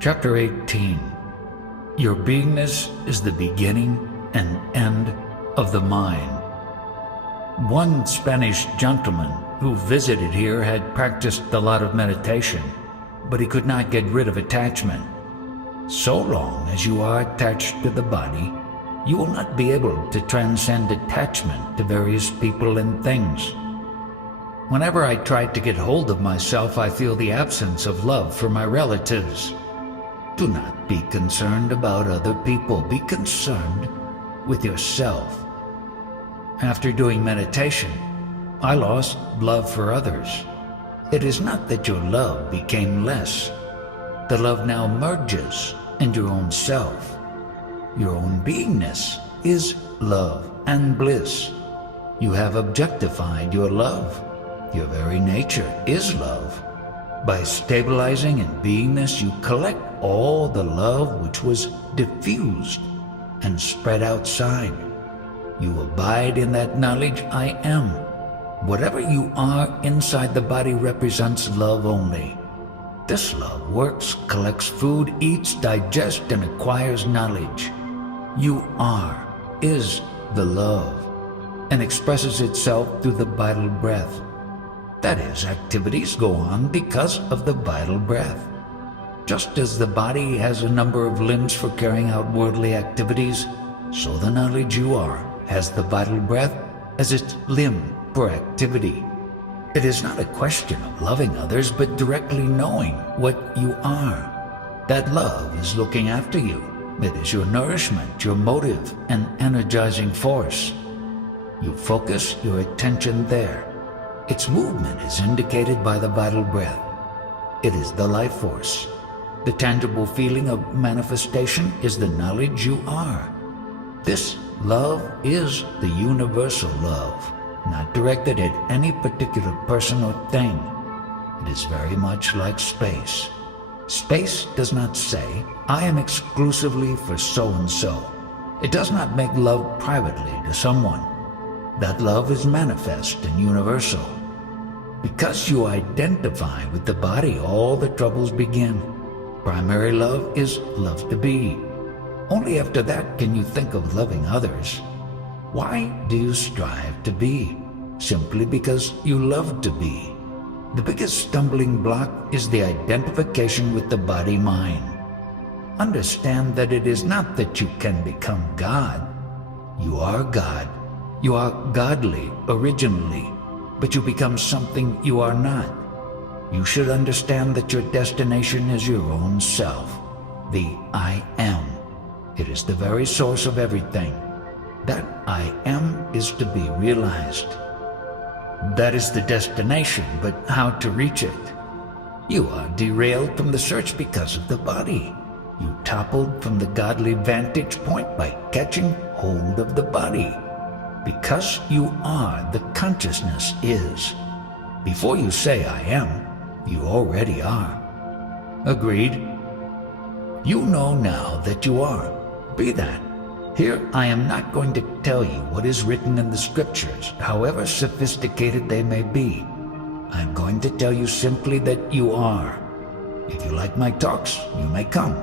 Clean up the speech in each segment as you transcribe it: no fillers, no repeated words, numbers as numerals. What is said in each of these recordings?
Chapter 18. Your beingness is the beginning and end of the mind. One Spanish gentleman who visited here had practiced a lot of meditation, but he could not get rid of attachment. So long as you are attached to the body, you will not be able to transcend attachment to various people and things. Whenever I try to get hold of myself, I feel the absence of love for my relatives. Do not be concerned about other people. Be concerned with yourself. After doing meditation, I lost love for others. It is not that your love became less. The love now merges into your own self. Your own beingness is love and bliss. You have objectified your love. Your very nature is love. By stabilizing in beingness, you collect all the love which was diffused and spread outside. You abide in that knowledge, I am. Whatever you are inside the body represents love only. This love works, collects food, eats, digests, and acquires knowledge. You are, is the love, and expresses itself through the vital breath. That is, activities go on because of the vital breath. Just as the body has a number of limbs for carrying out worldly activities, so the knowledge you are has the vital breath as its limb for activity. It is not a question of loving others, but directly knowing what you are. That love is looking after you. It is your nourishment, your motive, and energizing force. You focus your attention there. Its movement is indicated by the vital breath. It is the life force. The tangible feeling of manifestation is the knowledge you are. This love is the universal love, not directed at any particular person or thing. It is very much like space. Space does not say, I am exclusively for so-and-so. It does not make love privately to someone. That love is manifest and universal. Because you identify with the body, all the troubles begin. Primary love is love to be. Only after that can you think of loving others. Why do you strive to be? Simply because you love to be. The biggest stumbling block is the identification with the body-mind. Understand that it is not that you can become God. You are God. You are godly originally, but you become something you are not. You should understand that your destination is your own self, the I am. It is the very source of everything. That I am is to be realized. That is the destination, but how to reach it? You are derailed from the search because of the body. You toppled from the godly vantage point by catching hold of the body. Because you are, the consciousness is. Before you say I am, you already are. Agreed? You know now that you are. Be that. Here I am not going to tell you what is written in the scriptures, however sophisticated they may be. I am going to tell you simply that you are. If you like my talks, you may come.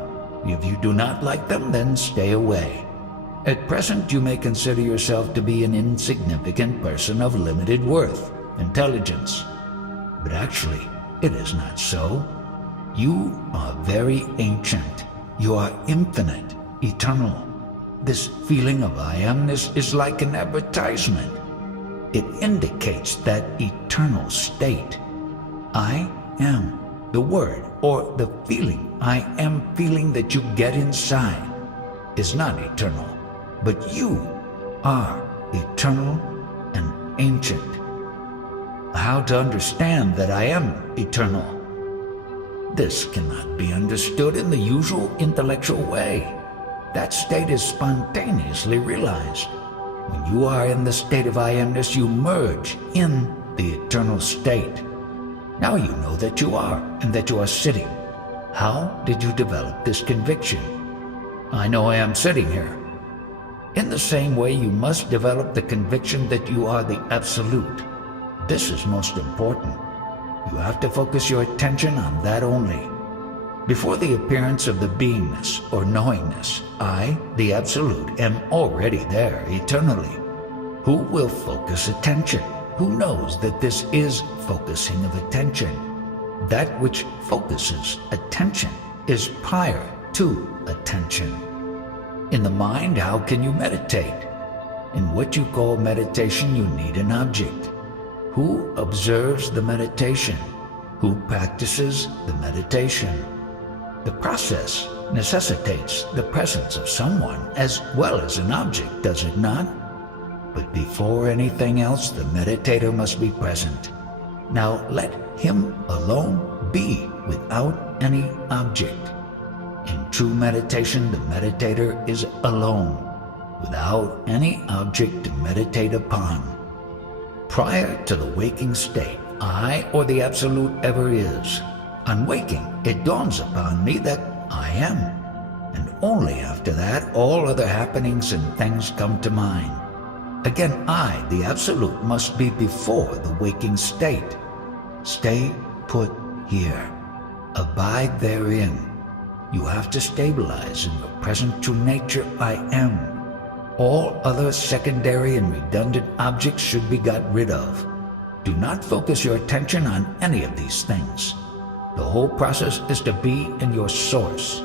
If you do not like them, then stay away. At present, you may consider yourself to be an insignificant person of limited worth, intelligence. But actually, it is not so. You are very ancient. You are infinite, eternal. This feeling of I amness is like an advertisement. It indicates that eternal state. I am, the word or the feeling I am feeling that you get inside, is not eternal. But you are eternal and ancient. How to understand that I am eternal? This cannot be understood in the usual intellectual way. That state is spontaneously realized. When you are in the state of I amness, you merge in the eternal state. Now you know that you are and that you are sitting. How did you develop this conviction? I know I am sitting here. In the same way, you must develop the conviction that you are the Absolute. This is most important. You have to focus your attention on that only. Before the appearance of the beingness or knowingness, I, the Absolute, am already there eternally. Who will focus attention? Who knows that this is focusing of attention? That which focuses attention is prior to attention. In the mind, how can you meditate? In what you call meditation, you need an object. Who observes the meditation? Who practices the meditation? The process necessitates the presence of someone as well as an object, does it not? But before anything else, the meditator must be present. Now let him alone be without any object. In true meditation, the meditator is alone, without any object to meditate upon. Prior to the waking state, I or the Absolute ever is. On waking, it dawns upon me that I am, and only after that all other happenings and things come to mind. Again, I, the Absolute, must be before the waking state. Stay put here. Abide therein. You have to stabilize in your present true nature, I am. All other secondary and redundant objects should be got rid of. Do not focus your attention on any of these things. The whole process is to be in your source.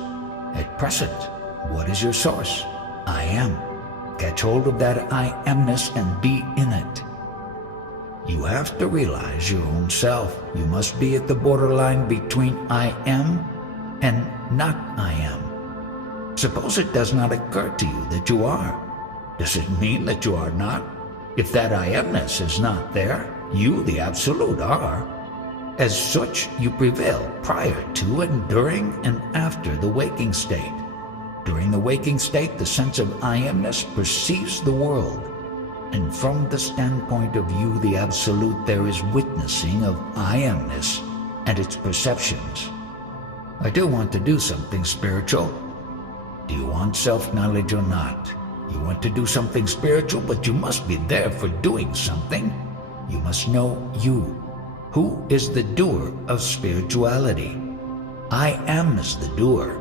At present, what is your source? I am. Catch hold of that I amness and be in it. You have to realize your own self. You must be at the borderline between I am and not I am. Suppose it does not occur to you that you are. Does it mean that you are not? If that I amness is not there, you, the Absolute, are. As such, you prevail prior to and during and after the waking state. During the waking state, the sense of I amness perceives the world, and from the standpoint of you, the Absolute, there is witnessing of I amness and its perceptions. I do want to do something spiritual. Do you want self-knowledge or not? You want to do something spiritual, but you must be there for doing something. You must know you. Who is the doer of spirituality? I am is the doer.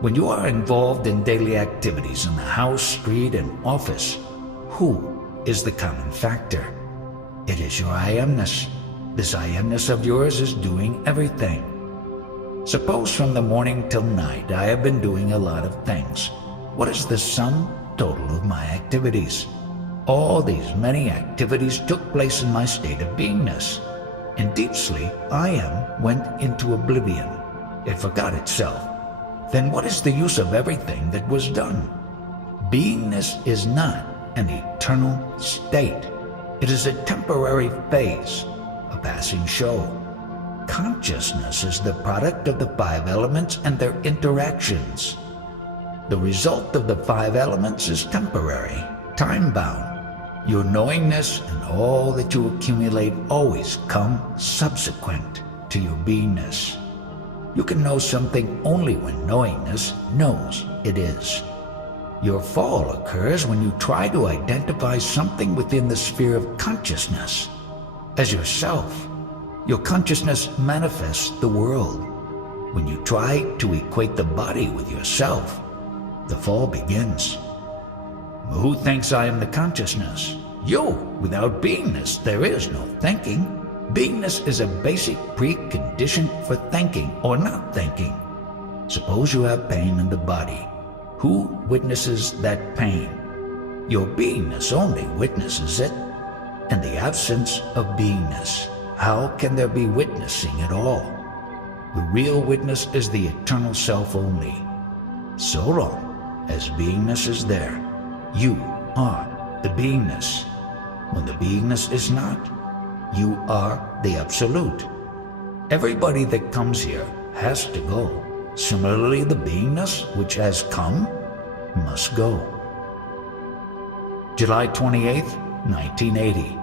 When you are involved in daily activities in the house, street, and office, who is the common factor? It is your I amness. This I amness of yours is doing everything. Suppose from the morning till night I have been doing a lot of things. What is the sum total of my activities? All these many activities took place in my state of beingness. In deep sleep, I am went into oblivion. It forgot itself. Then what is the use of everything that was done? Beingness is not an eternal state. It is a temporary phase, a passing show. Consciousness is the product of the five elements and their interactions. The result of the five elements is temporary, time-bound. Your knowingness and all that you accumulate always come subsequent to your beingness. You can know something only when knowingness knows it is. Your fall occurs when you try to identify something within the sphere of consciousness as yourself. Your consciousness manifests the world. When you try to equate the body with yourself, the fall begins. Who thinks I am the consciousness? You. Without beingness, there is no thinking. Beingness is a basic precondition for thinking or not thinking. Suppose you have pain in the body. Who witnesses that pain? Your beingness only witnesses it. In the absence of beingness, how can there be witnessing at all? The real witness is the eternal self only. So long as beingness is there, you are the beingness. When the beingness is not, you are the Absolute. Everybody that comes here has to go. Similarly, the beingness which has come must go. July 28, 1980.